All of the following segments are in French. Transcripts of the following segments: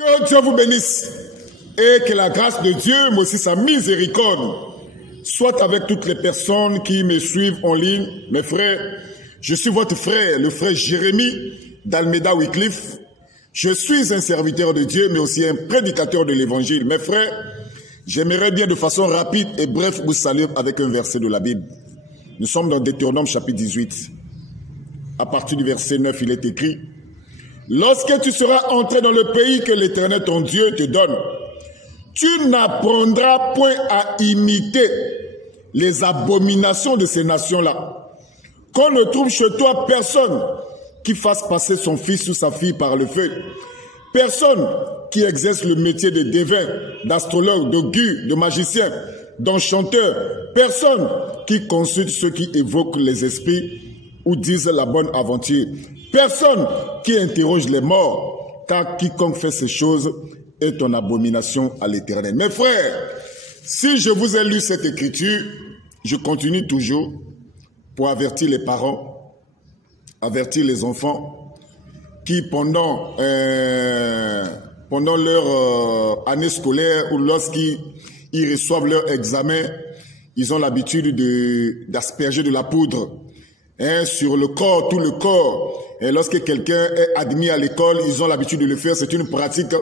Que Dieu vous bénisse et que la grâce de Dieu, mais aussi sa miséricorde, soit avec toutes les personnes qui me suivent en ligne. Mes frères, je suis votre frère, le frère Jérémie d'Almeida Wycliffe. Je suis un serviteur de Dieu, mais aussi un prédicateur de l'évangile. Mes frères, j'aimerais bien de façon rapide et bref vous saluer avec un verset de la Bible. Nous sommes dans Deutéronome chapitre 18. À partir du verset 9, il est écrit: lorsque tu seras entré dans le pays que l'Éternel ton Dieu te donne, tu n'apprendras point à imiter les abominations de ces nations-là. Qu'on ne trouve chez toi personne qui fasse passer son fils ou sa fille par le feu. Personne qui exerce le métier de devin, d'astrologue, d'augur, de magicien, d'enchanteur. Personne qui consulte ceux qui évoquent les esprits ou disent la bonne aventure. Personne qui interroge les morts, car quiconque fait ces choses est en abomination à l'Éternel. Mes frères, si je vous ai lu cette écriture, je continue toujours pour avertir les parents, avertir les enfants qui pendant leur année scolaire ou lorsqu'ils reçoivent leur examen, ils ont l'habitude d'asperger de la poudre sur le corps, tout le corps. Et lorsque quelqu'un est admis à l'école, ils ont l'habitude de le faire. C'est une pratique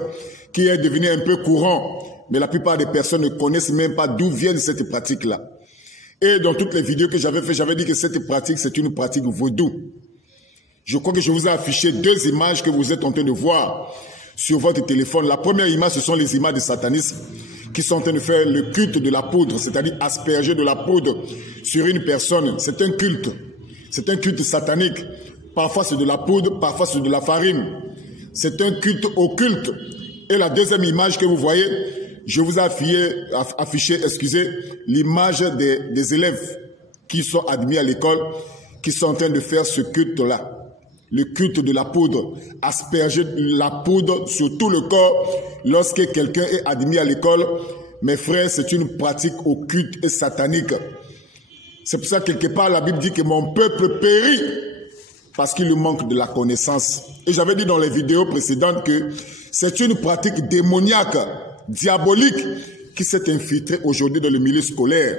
qui est devenue un peu courante. Mais la plupart des personnes ne connaissent même pas d'où vient cette pratique-là. Et dans toutes les vidéos que j'avais faites, j'avais dit que cette pratique, c'est une pratique vaudou. Je crois que je vous ai affiché deux images que vous êtes en train de voir sur votre téléphone. La première image, ce sont les images de satanisme qui sont en train de faire le culte de la poudre, c'est-à-dire asperger de la poudre sur une personne. C'est un culte. C'est un culte satanique. Parfois c'est de la poudre, parfois c'est de la farine. C'est un culte occulte. Et la deuxième image que vous voyez, je vous ai affiché, l'image des élèves qui sont admis à l'école, qui sont en train de faire ce culte-là. Le culte de la poudre. Asperger la poudre sur tout le corps lorsque quelqu'un est admis à l'école. Mes frères, c'est une pratique occulte et satanique. C'est pour ça que quelque part la Bible dit que mon peuple périt parce qu'il lui manque de la connaissance. Et j'avais dit dans les vidéos précédentes que c'est une pratique démoniaque, diabolique, qui s'est infiltrée aujourd'hui dans le milieu scolaire.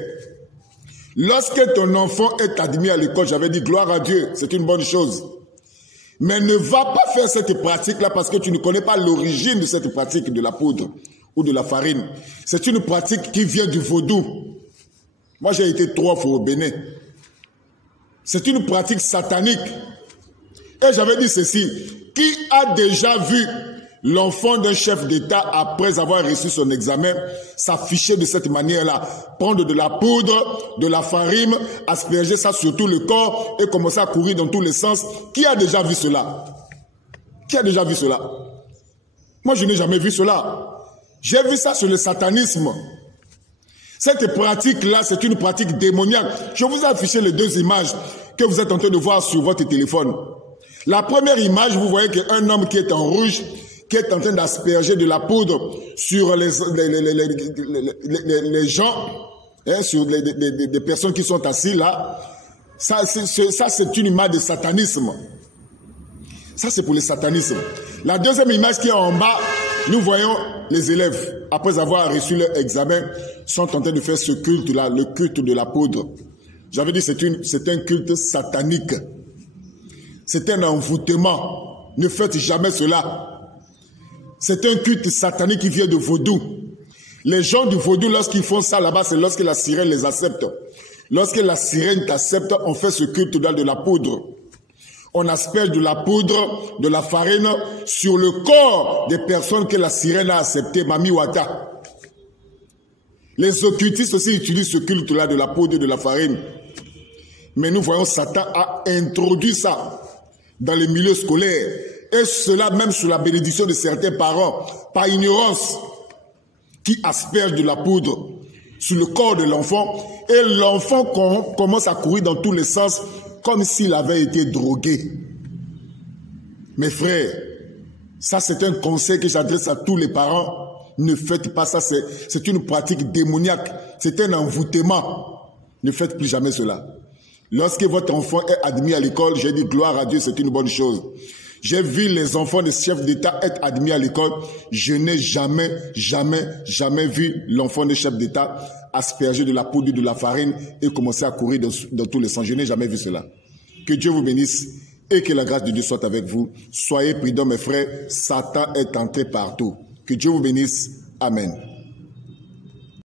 Lorsque ton enfant est admis à l'école, j'avais dit gloire à Dieu, c'est une bonne chose. Mais ne va pas faire cette pratique-là parce que tu ne connais pas l'origine de cette pratique de la poudre ou de la farine. C'est une pratique qui vient du vaudou. Moi, j'ai été 3 fois au Bénin. C'est une pratique satanique. Et j'avais dit ceci. Qui a déjà vu l'enfant d'un chef d'État, après avoir reçu son examen, s'afficher de cette manière-là? Prendre de la poudre, de la farine, asperger ça sur tout le corps et commencer à courir dans tous les sens. Qui a déjà vu cela? Qui a déjà vu cela? Moi, je n'ai jamais vu cela. J'ai vu ça sur le satanisme. Cette pratique-là, c'est une pratique démoniaque. Je vous ai affiché les deux images que vous êtes en train de voir sur votre téléphone. La première image, vous voyez qu'un homme qui est en rouge, qui est en train d'asperger de la poudre sur les gens, sur des personnes qui sont assises là. Ça, c'est une image de satanisme. Ça, c'est pour le satanisme. La deuxième image qui est en bas, nous voyons les élèves, après avoir reçu leur examen, sont en train de faire ce culte-là, le culte de la poudre. J'avais dit c'est un culte satanique. C'est un envoûtement. Ne faites jamais cela. C'est un culte satanique qui vient de vaudou. Les gens du vaudou, lorsqu'ils font ça là-bas, c'est lorsque la sirène les accepte. Lorsque la sirène t'accepte, on fait ce culte-là de la poudre. On asperge de la poudre, de la farine sur le corps des personnes que la sirène a acceptées, Mami Wata. Les occultistes aussi utilisent ce culte-là de la poudre et de la farine. Mais nous voyons Satan a introduit ça dans les milieux scolaires. Et cela même sous la bénédiction de certains parents, par ignorance, qui aspergent de la poudre sur le corps de l'enfant. Et l'enfant commence à courir dans tous les sens comme s'il avait été drogué. Mes frères, ça c'est un conseil que j'adresse à tous les parents. Ne faites pas ça, c'est une pratique démoniaque. C'est un envoûtement. Ne faites plus jamais cela. Lorsque votre enfant est admis à l'école, j'ai dit gloire à Dieu, c'est une bonne chose. J'ai vu les enfants des chefs d'État être admis à l'école. Je n'ai jamais vu l'enfant des chefs d'État asperger de la poudre, de la farine et commencer à courir dans tous les sens. Je n'ai jamais vu cela. Que Dieu vous bénisse et que la grâce de Dieu soit avec vous. Soyez prudents mes frères, Satan est entré partout. Que Dieu vous bénisse. Amen.